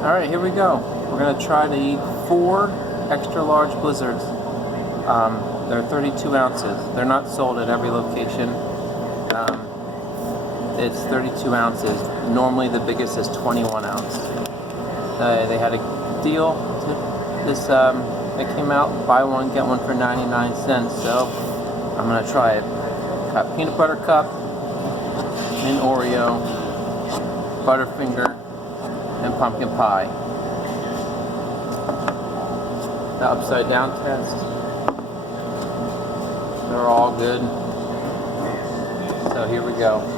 Alright, here we go. We're going to try to eat 4 extra large blizzards. They're 32 ounces. They're not sold at every location. It's 32 ounces. Normally the biggest is 21 ounce. They had a deal. It came out, buy one, get one for 99 cents. So I'm going to try it. Got peanut butter cup, and Oreo, Butterfinger, and pumpkin pie. The upside down test. They're all good. So here we go.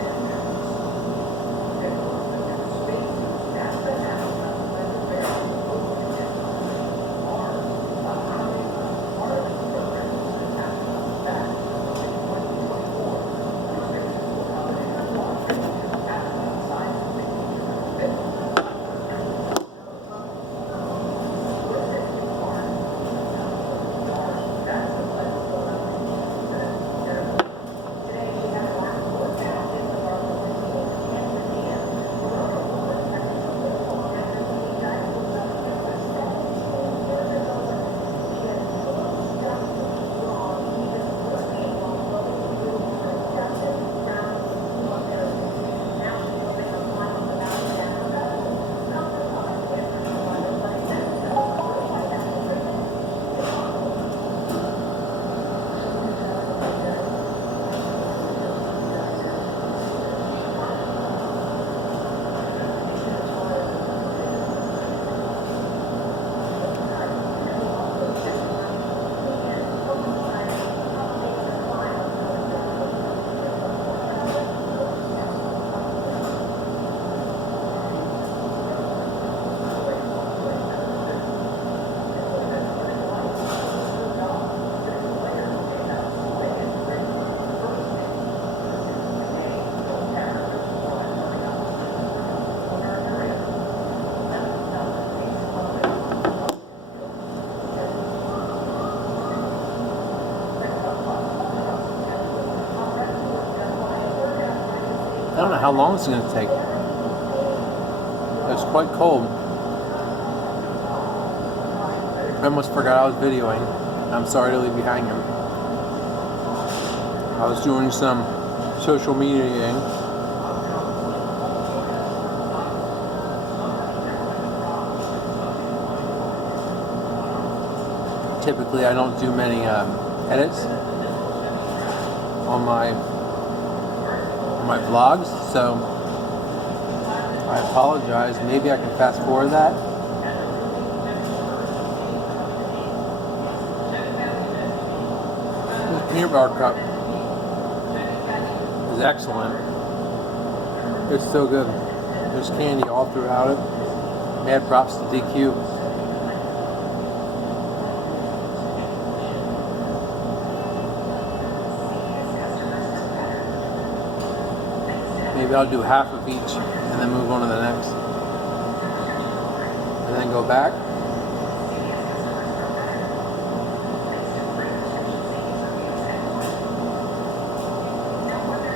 I don't know how long it's going to take. It's quite cold. I almost forgot I was videoing. I'm sorry to leave you hanging. I was doing some social mediaing. Typically, I don't do many edits on my vlogs, so I apologize. Maybe I can fast forward that. This peanut butter cup is excellent. It's so good. There's candy all throughout it. Mad props to DQ. Maybe I'll do half of each and then move on to the next. And then go back.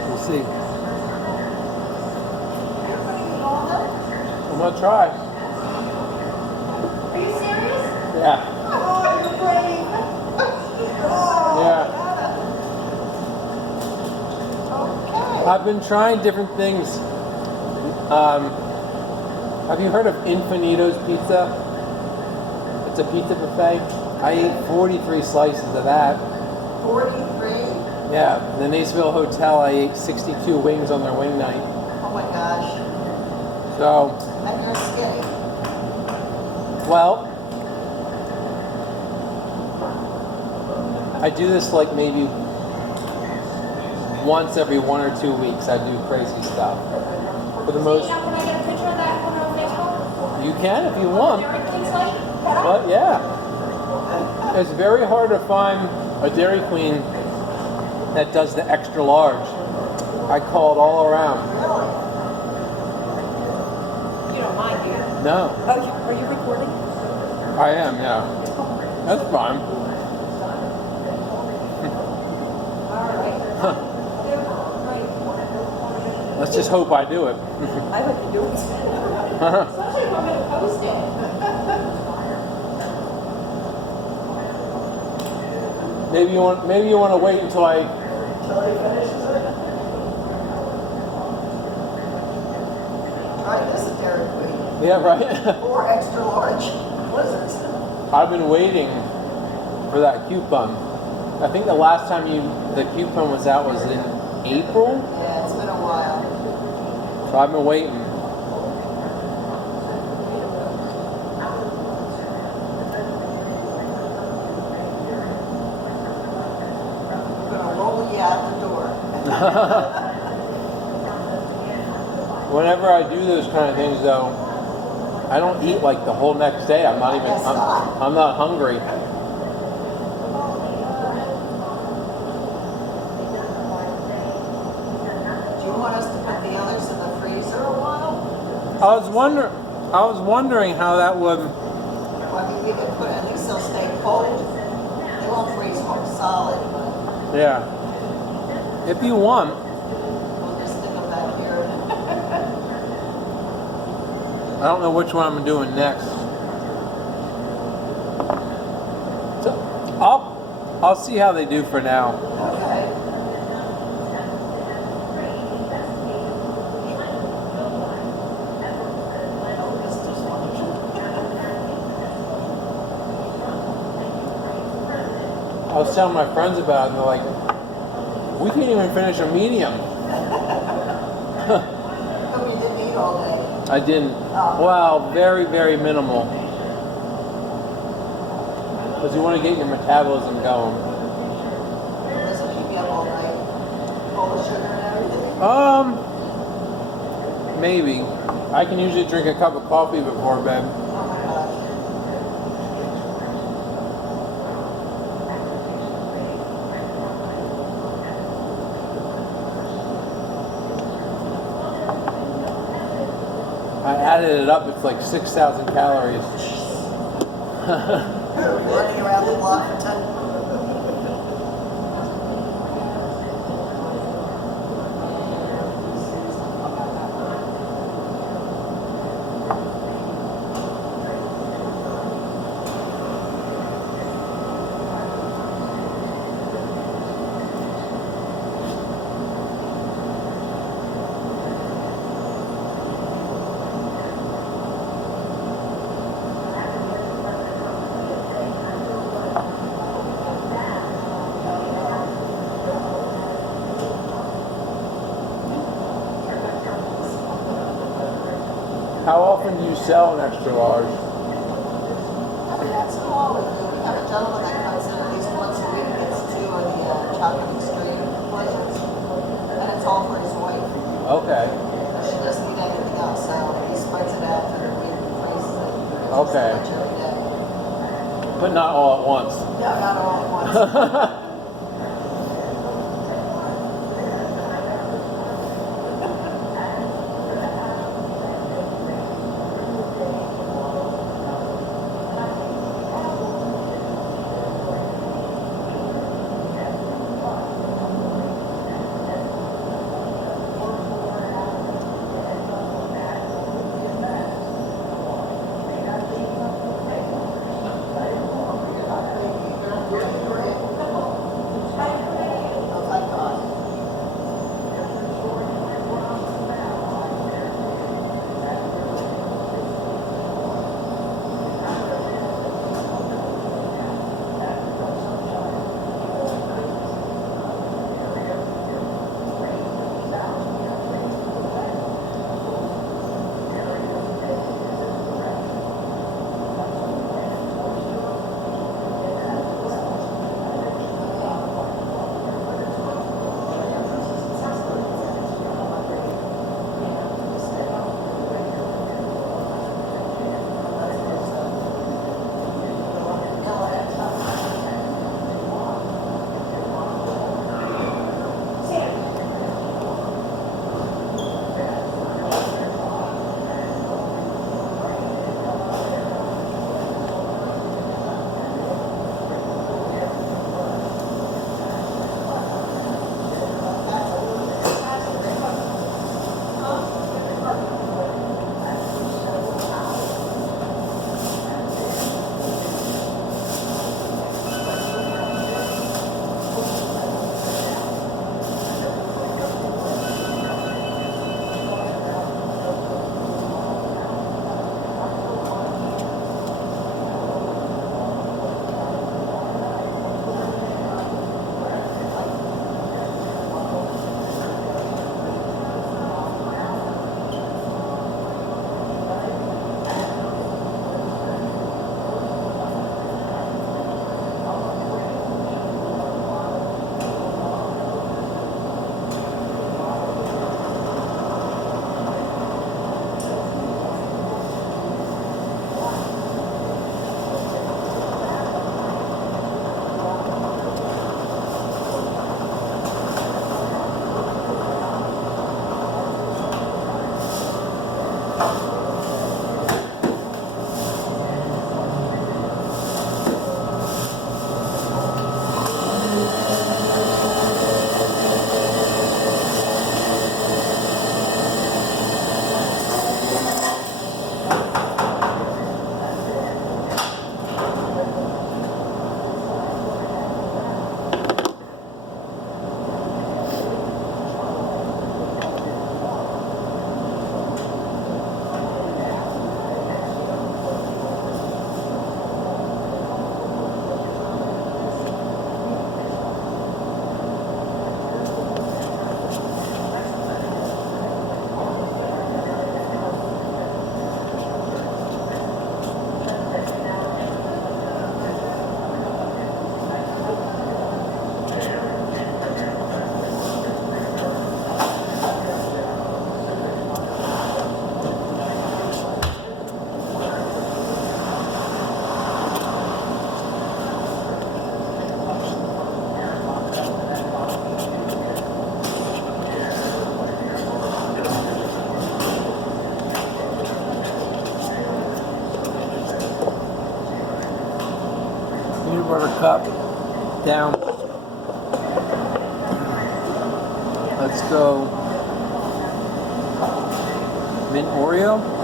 We'll see. I'm gonna try. Are you serious? Yeah. Oh, you're brave. Yeah. Okay. I've been trying different things. Have you heard of Infinito's Pizza? It's a pizza buffet. I ate 43 slices of that. 43? Yeah, in the Naysville Hotel, I ate 62 wings on their wing night. Oh my gosh. So, And you're skinny. well, I do this like maybe once every 1 or 2 weeks. I do crazy stuff. For the most, Can I get a picture of that on Facebook? you can if you want. Everything's like cut off? But yeah, it's very hard to find a Dairy Queen that does the extra large. I called all around. Really? You don't mind, do you? No, Oh, are you recording? I am, yeah. That's fine. All right. Huh. Great. Let's just hope I do it. I hope you do it. Especially if I'm gonna post it. Maybe you want to wait until I. Until he finishes it. Try this at Dairy Queen. Yeah, right. 4 extra large blizzards. I've been waiting for that coupon. I think the last time the coupon was out was in April, Yeah, it's been a while. so I've been waiting. I'm gonna roll you out the door. Whenever I do those kind of things, though, I don't eat like the whole next day. I'm not even. I'm not hungry. Do you want us to put the others in the freezer a while? I was wondering how that would. Well, I mean, we could put, at least they'll stay cold. They won't freeze solid, but Yeah. If you want. we'll just stick them back here. I don't know which one I'm doing next. So I'll see how they do for now. Okay. I was telling my friends about it, and they're like, we can't even finish a medium. Hope you didn't eat all day. I didn't. Well, very, very minimal. Because you want to get your metabolism going. Does it keep you up all night? Full of sugar and everything? Maybe. I can usually drink a cup of coffee before bed. Oh my gosh. I added it up, it's like 6,000 calories. Running around the block for 10. How often do you sell an extra large? Every once in a while, we have a gentleman that comes in at least once a week, gets 2 of the chocolate extreme blizzards. And it's all for his wife. Okay. She doesn't eat anything else, so he spreads it out through the week and freezes it. Just Okay. so much every day. But not all at once. No, not all at once. rubber cup down. Let's go mint Oreo.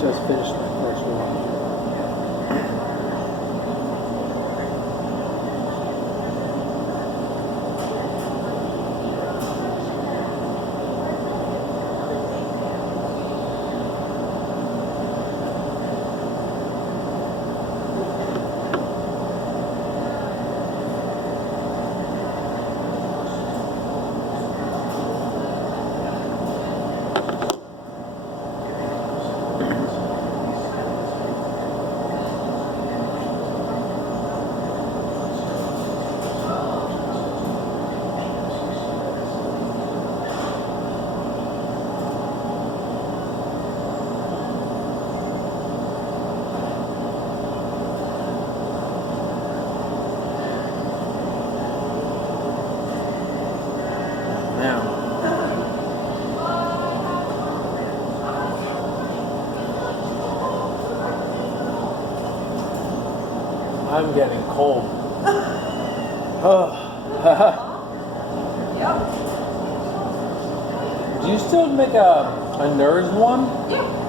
Just finished my first one. I'm getting cold. Yep. Do you still make a NERS one? Yeah.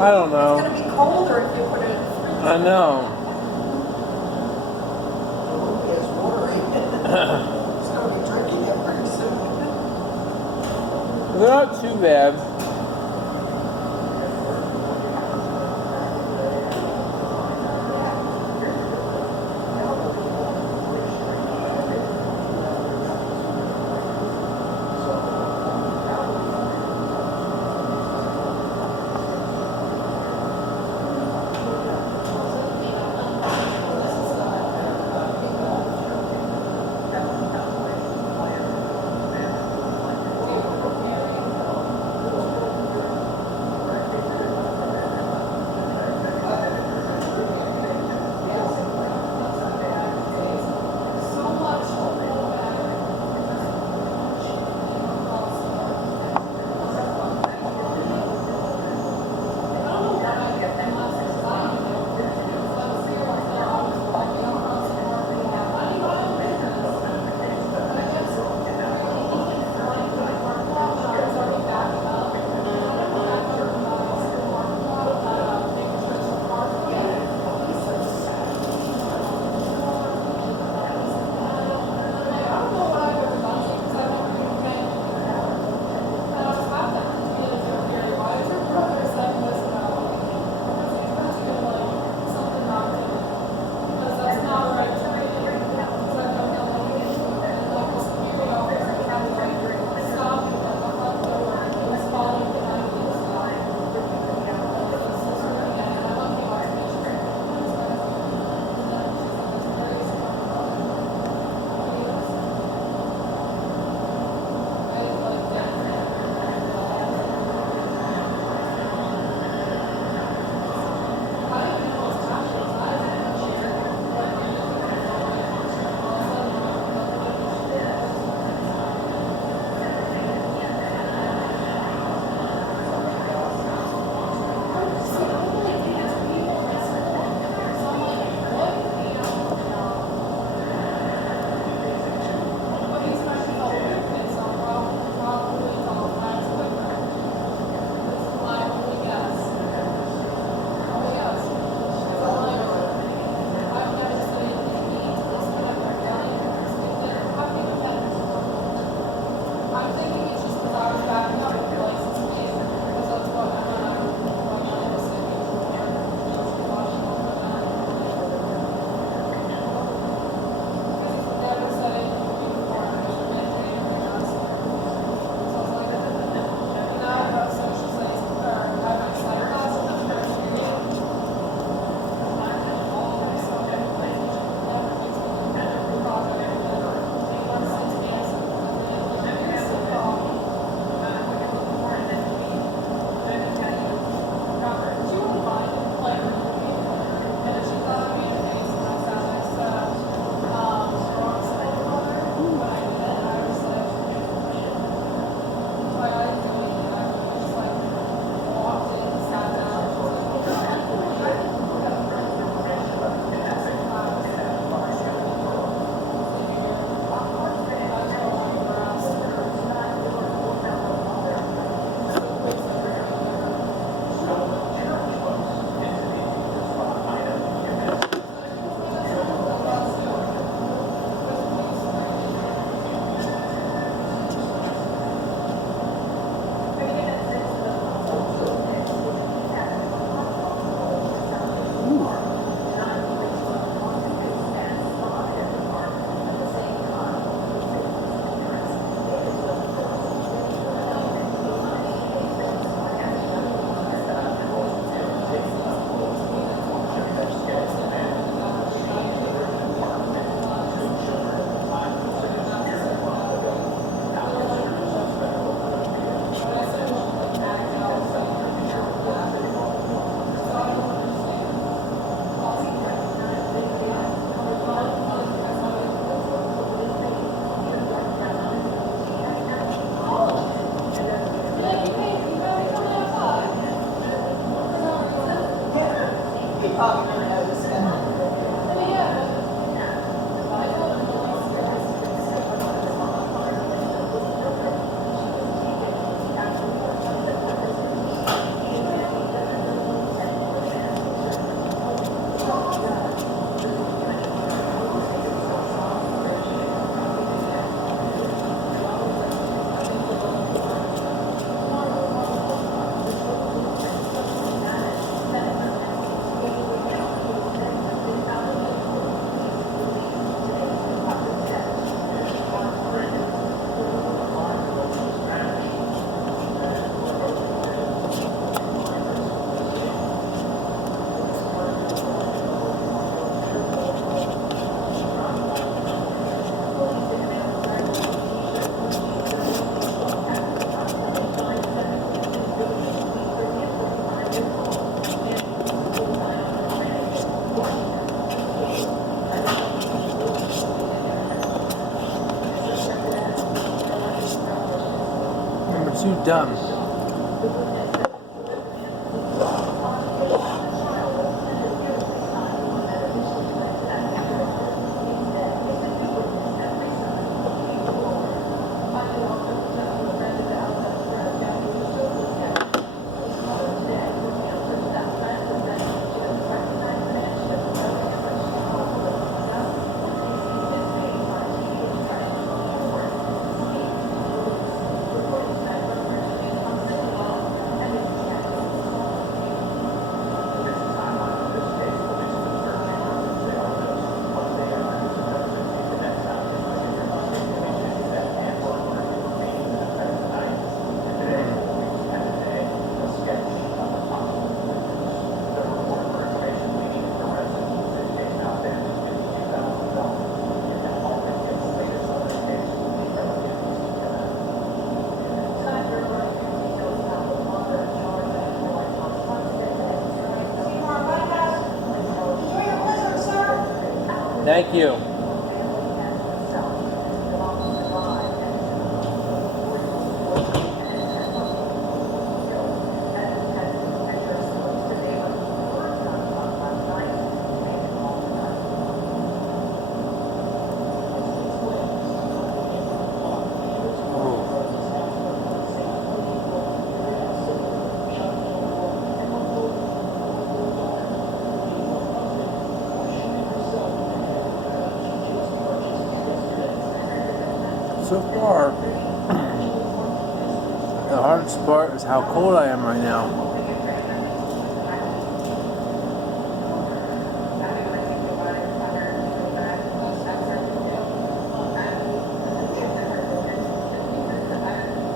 I don't know. It's gonna be colder if you put it in the fridge. I know. It's watery. It's gonna be drinking it pretty soon. They're not too bad. too dumb. Thank you. So far, the hardest part is how cold I am right now.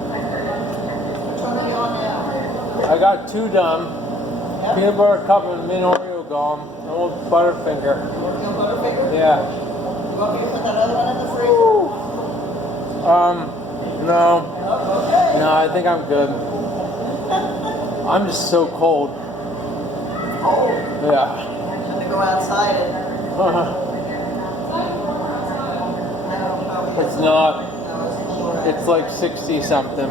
Which one are you on now? I got two done. Yep. Peanut butter cup and mint Oreo gum. And a little Butterfinger. Feel Butterfinger? Yeah. You want me to put that other one in the freezer? No. Oh, okay. No, I think I'm good. I'm just so cold. Oh, Yeah. had to go outside and, no, It's not. no, it's cooler. It's like 60 something.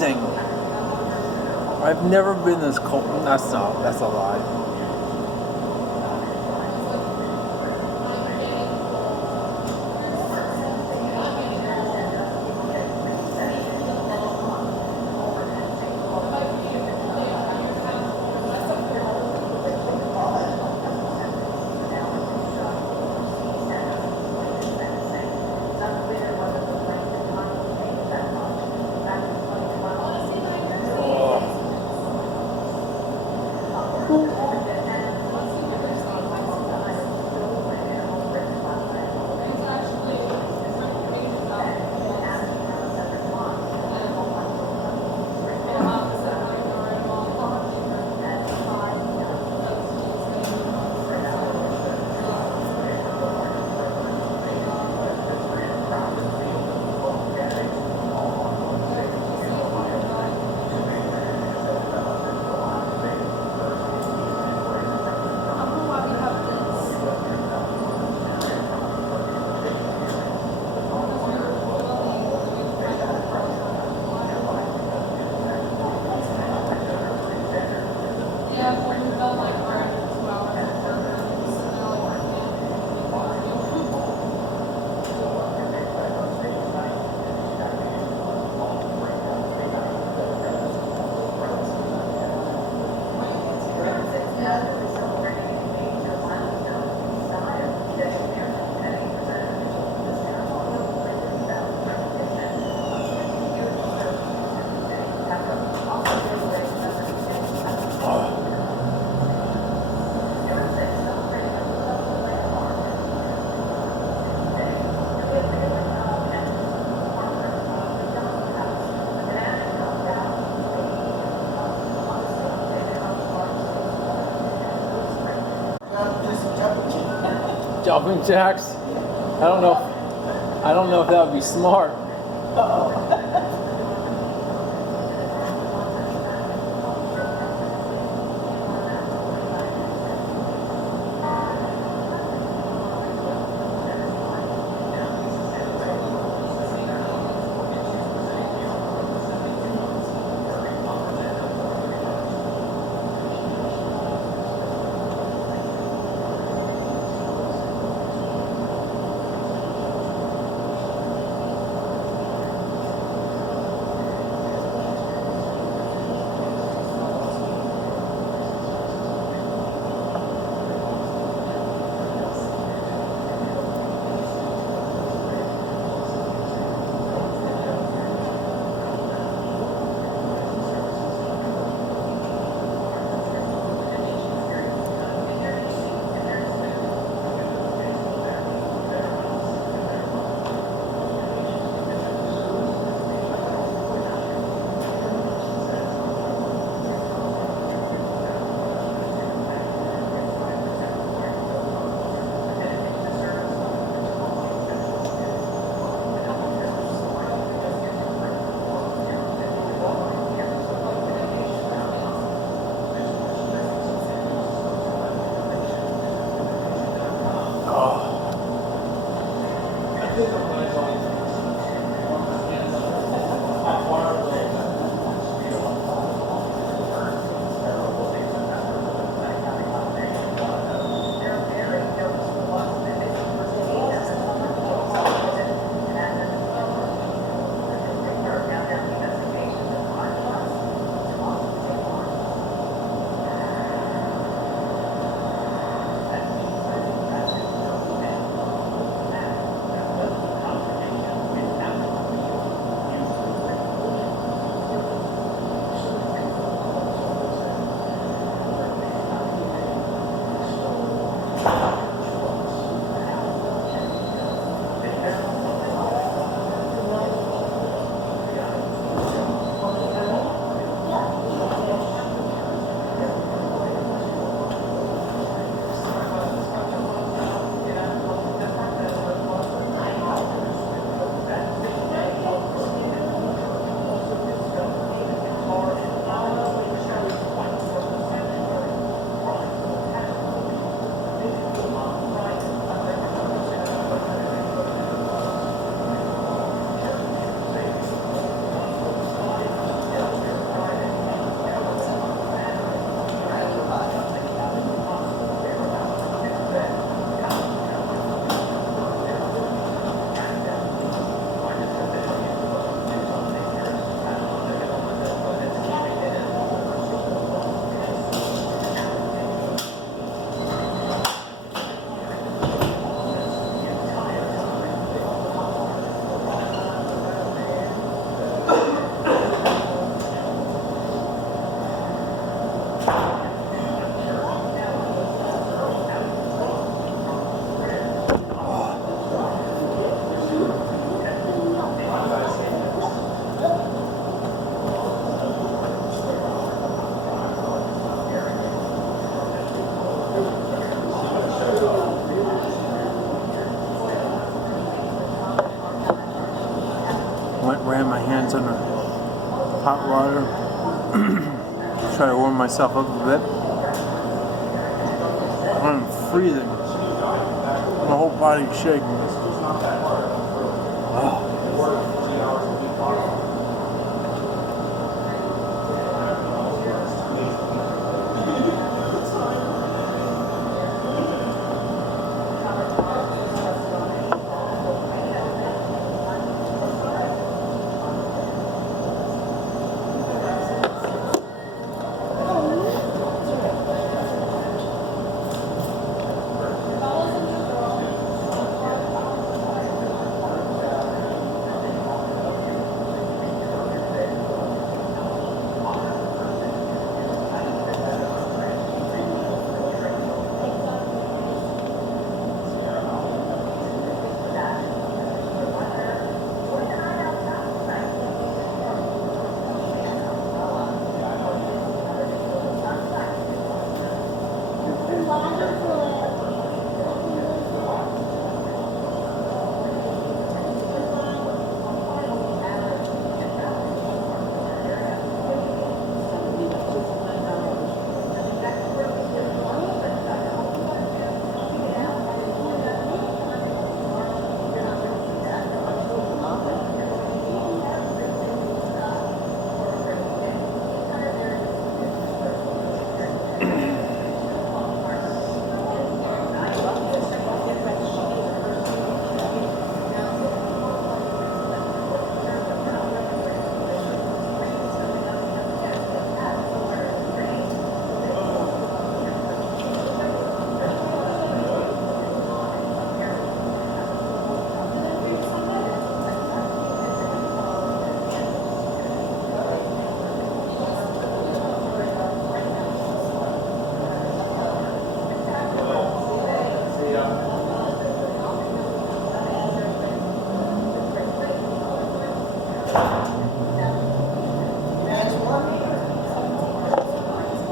freezing. I've never been this cold. That's a lie. Jumping jacks. I don't know if that would be smart. ran my hands under hot water, try to warm myself up a bit. I'm freezing. My whole body's shaking. Oh.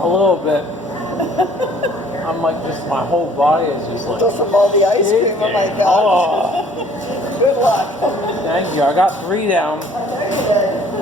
A little bit. I'm like, just my whole body is just like. So from all the ice cream, oh my God. Oh, Good luck. thank you. I got 3 down. Very good.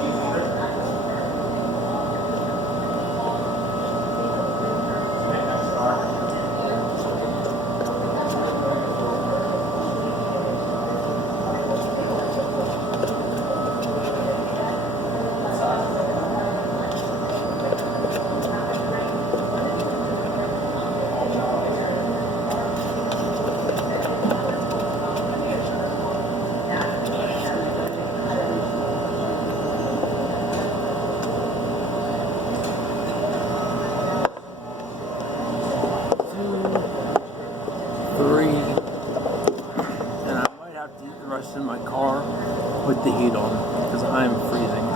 See you later. In my car with the heat on because I'm freezing.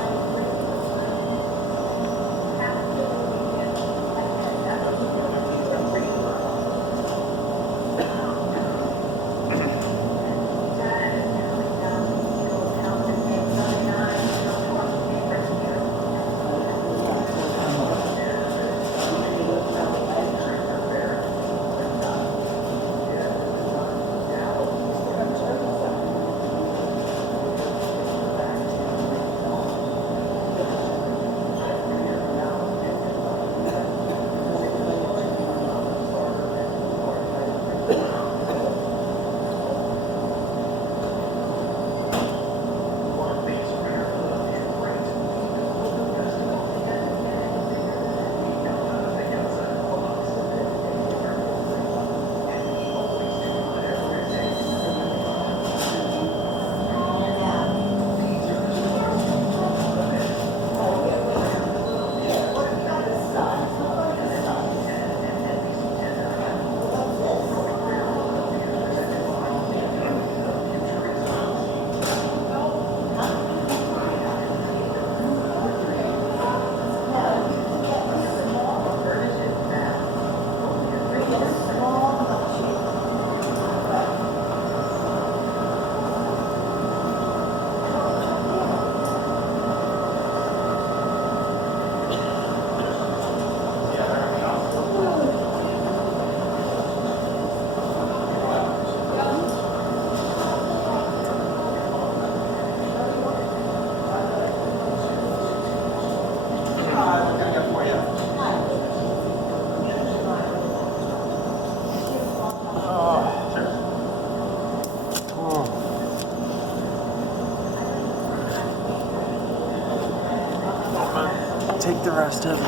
take the rest of it.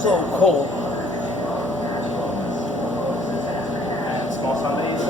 So cold. Small Sundays.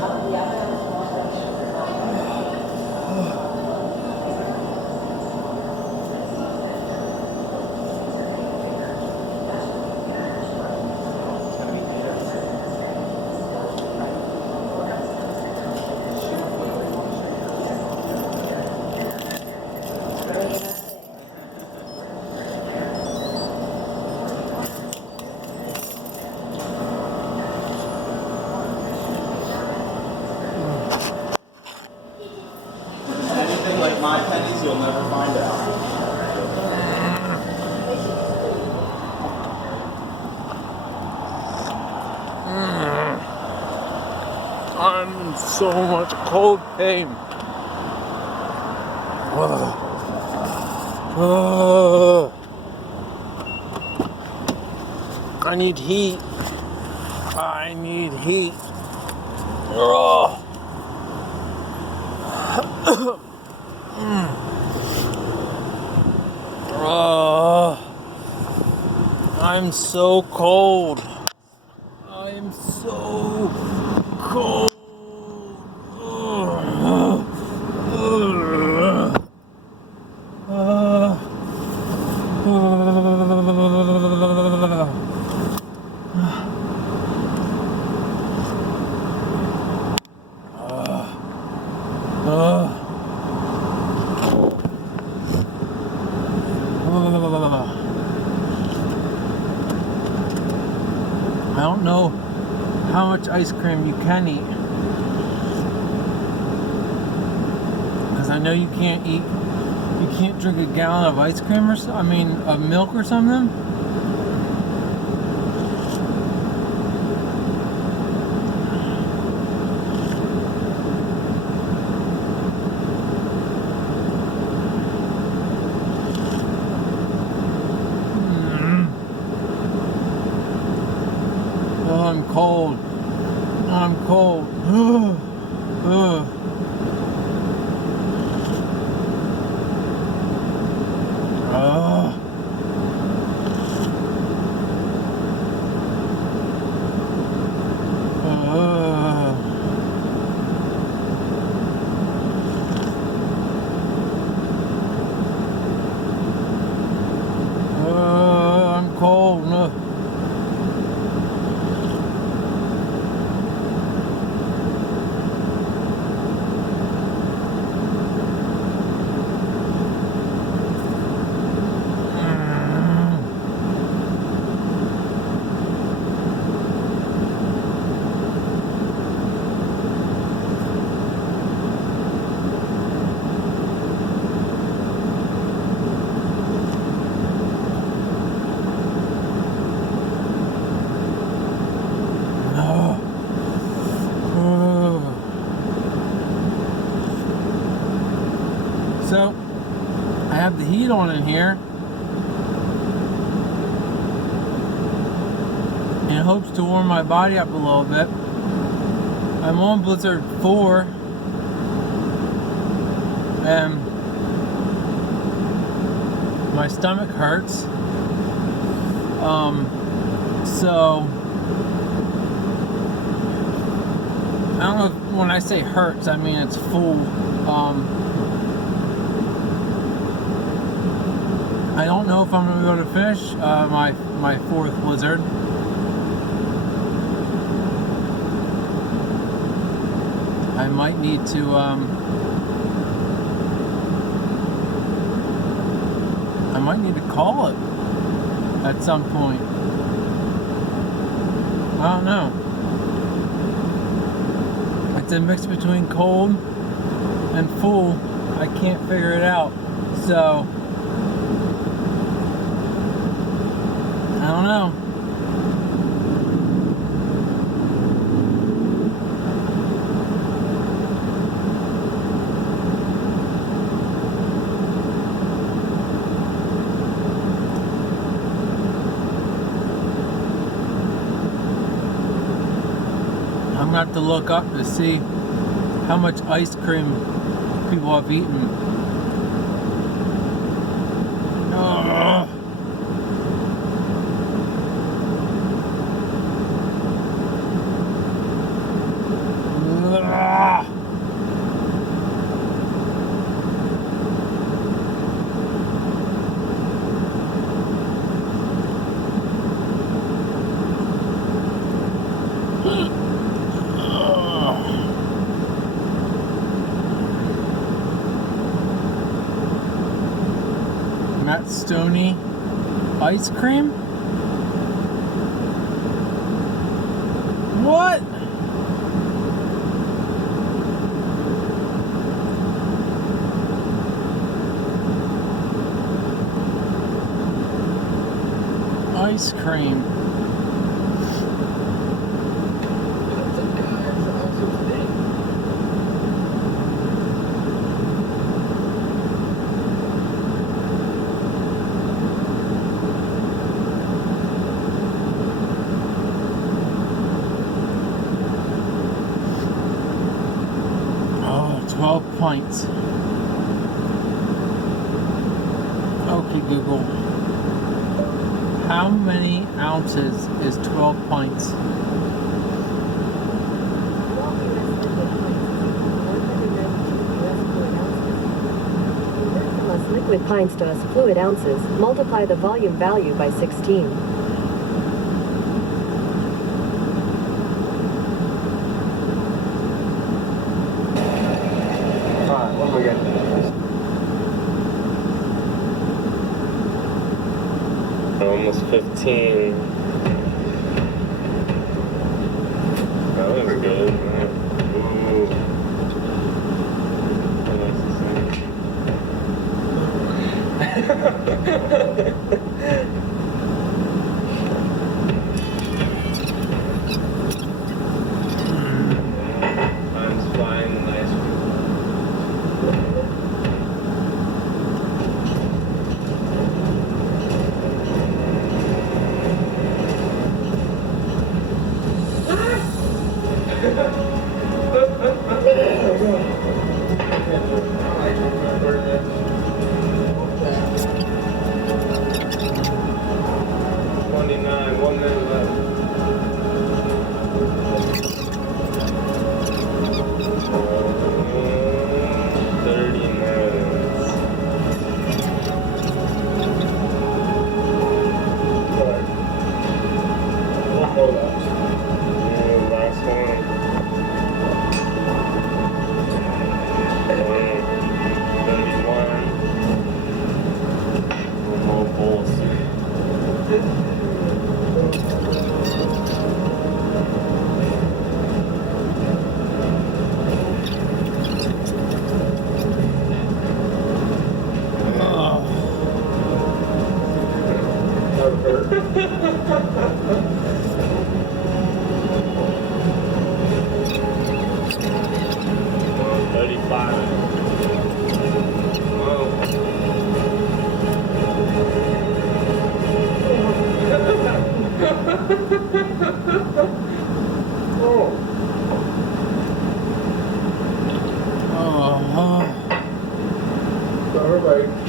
Anything like my pennies, you'll never find out. I'm in so much cold pain. I need heat. I need heat. Ugh. I'm so cold. I am so cold. I don't know how much ice cream you can eat, because I know you can't drink a gallon of ice cream or of milk or something. Oh, I'm cold. I'm cold. I'm cold. So, I have the heat on in here in hopes to warm my body up a little bit. I'm on Blizzard 4 and my stomach hurts. So I don't know if, when I say hurts, I mean it's full. I don't know if I'm going to be able to finish my fourth blizzard. I might need to call it at some point. I don't know. It's a mix between cold and full. I can't figure it out. So I don't know. gonna have to look up to see how much ice cream people have eaten. Ugh. Ugh. Matt Stoney ice cream? What? Ice cream. Oh, 12 pints. Okay, Google. How many ounces is 12 pints? Plus liquid pints to us fluid ounces. Multiply the volume value by 16. Alright, what do we get? Almost 15. That was good. Ooh. Time's flying nice.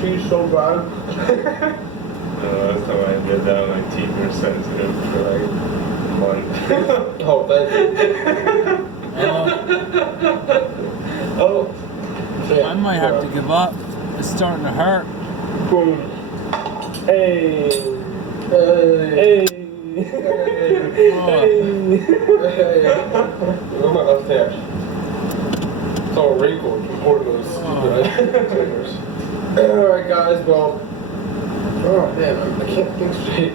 Cheese so bad. Last time I did that, my teeth were sensitive for like a month. Oh, thank you. Oh. I might have to give up. It's starting to hurt. Boom. Hey. Hey. Hey. Look at my left hand. It's all wrinkled from holding those fingers. Alright guys, well, oh man, I can't think straight.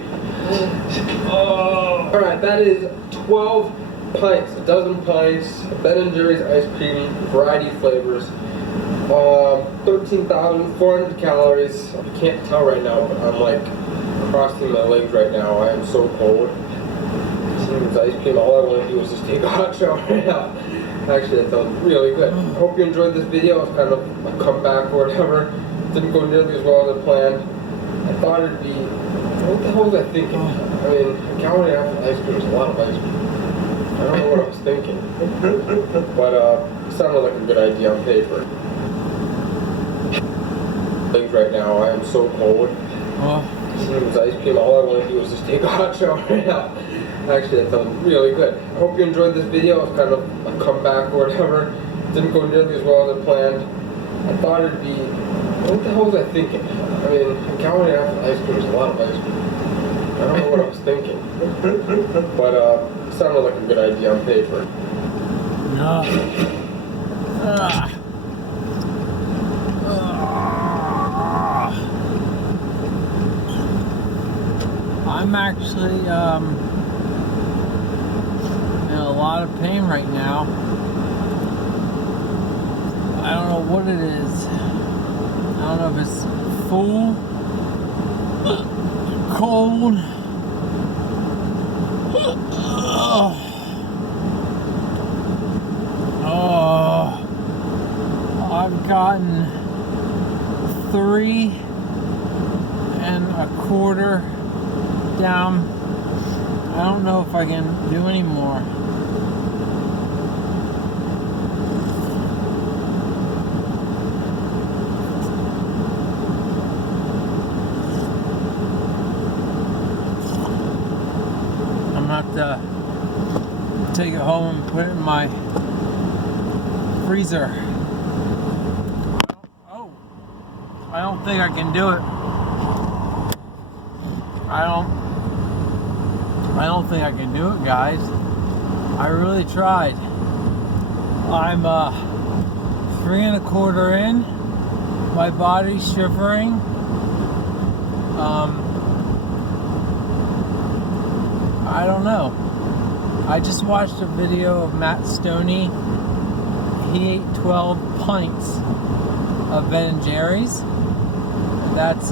Alright, that is 12 pints, a dozen pints, Ben & Jerry's ice cream, variety flavors, 13,400 calories. I can't tell right now, but I'm like crossing my legs right now. I am so cold. Seeing this ice cream, all I want to do is just take a hot shower right now. Actually, that sounds really good. I hope you enjoyed this video. It's kind of a comeback or whatever. Didn't go nearly as well as I planned. I thought it'd be, what the hell was I thinking? I mean, a gallon and a half of ice cream is a lot of ice cream. don't know what I was thinking. But it sounded like a good idea on paper. Things right now, I am so cold. Well, Seems ice cream. All I want to do is just take a hot shower right now. Actually, that sounds really good. I hope you enjoyed this video. It's kind of a comeback or whatever. Didn't go nearly as well as I planned. I thought it'd be. What the hell was I thinking? I mean, a gallon and a half of ice cream is a lot of ice cream. I don't know what I was thinking. But it sounded like a good idea on paper. no. I'm actually in a lot of pain right now. I don't know what it is. I don't know if it's full, cold. I've gotten 3 1/4 down. I don't know if I can do any more. I'm gonna have to take it home and put it in my freezer. I don't think I can do it. I don't think I can do it, guys. I really tried. I'm 3 1/4 in. My body's shivering. I don't know. I just watched a video of Matt Stoney. He ate 12 pints of Ben & Jerry's. That's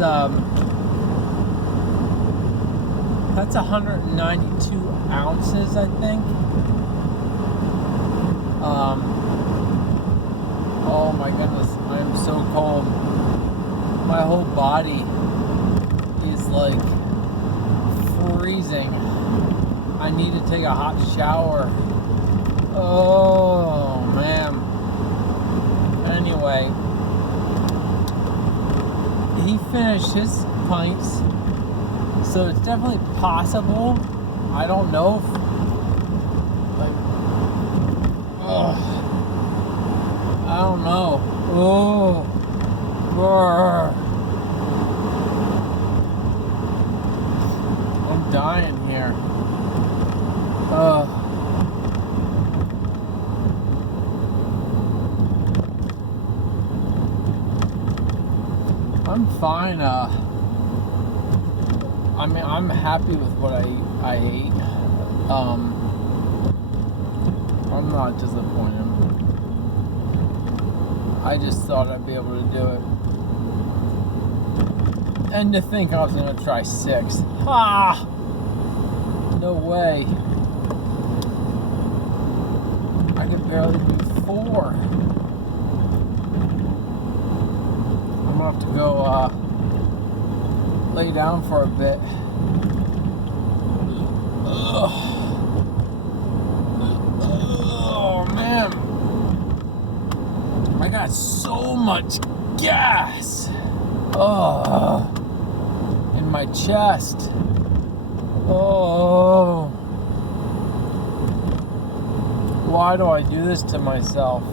192 ounces, I think. Oh my goodness, I am so cold. My whole body is like freezing. I need to take a hot shower. Oh man. Anyway, he finished his pints. So it's definitely possible. I don't know if, like, I don't know. Oh, brr. I'm dying here. I'm fine. I mean, I'm happy with what I ate. I'm not disappointed. I just thought I'd be able to do it. And to think I was going to try 6. Ha! No way. I could barely do 4. I'm going to have to go, lay down for a bit. Oh man, I got so much gas in my chest. Oh, why do I do this to myself?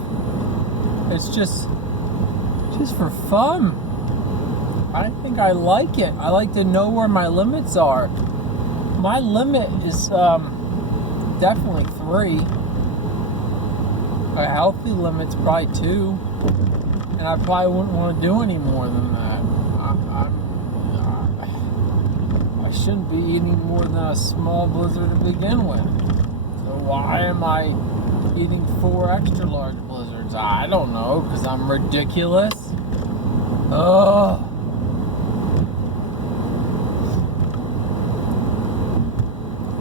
It's just for fun. I think I like it. I like to know where my limits are. My limit is definitely 3. A healthy limit's probably 2. And I probably wouldn't want to do any more than that. I shouldn't be eating more than a small blizzard to begin with. So why am I eating 4 extra large blizzards? I don't know, because I'm ridiculous. Oh.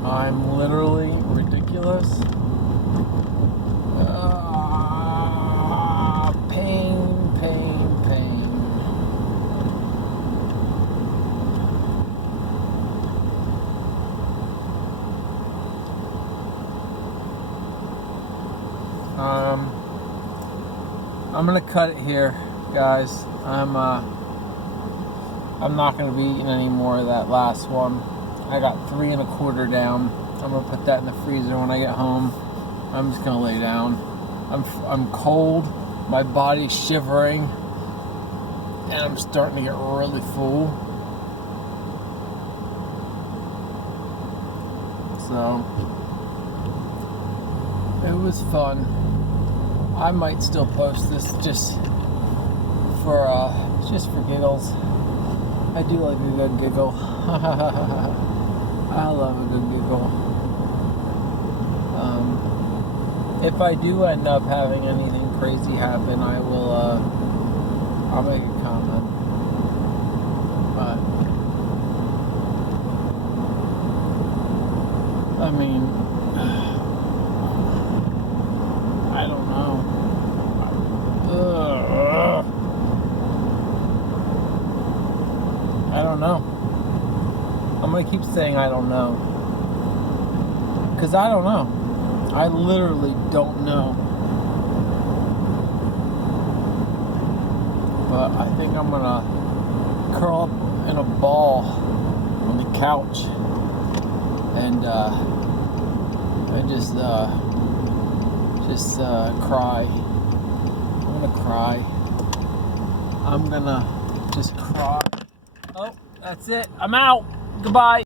I'm literally ridiculous. Pain, pain, pain. I'm gonna cut it here, guys. I'm not gonna be eating any more of that last one. I got 3 1/4 down. I'm gonna put that in the freezer when I get home. I'm just gonna lay down. I'm cold. My body's shivering, and I'm starting to get really full. So it was fun. I might still post this just for giggles. I do like a good giggle. I love a good giggle. If I do end up having anything crazy happen, I will I'll make a comment. But I mean, I don't know. I don't know. I'm gonna keep saying I don't know. Because I don't know. I literally don't know. But I think I'm gonna curl up in a ball on the couch and just cry. I'm gonna cry. I'm gonna just cry. Oh, that's it. I'm out. Goodbye.